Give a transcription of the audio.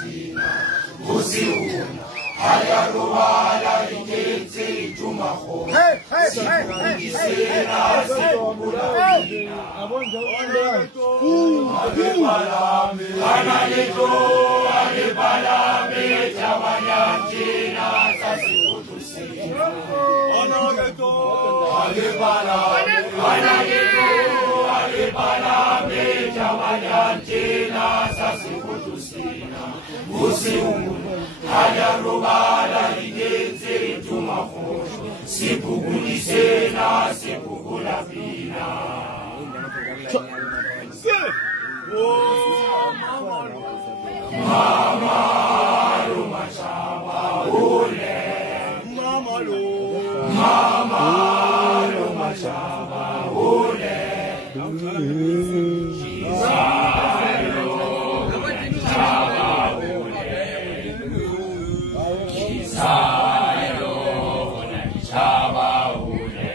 sina usiuna haya rubala ijenze ijumaho sikukisena sikukula Alipalame chawanyanjina sasikutusina Alipalame chawanyanjina sasikutusina usiunu hajarubala ijenze itumafosho sipukulisena sipukulapina Mama lo machaba ule Mama lo machaba ule Kisayo machaba ule Kisayo machaba ule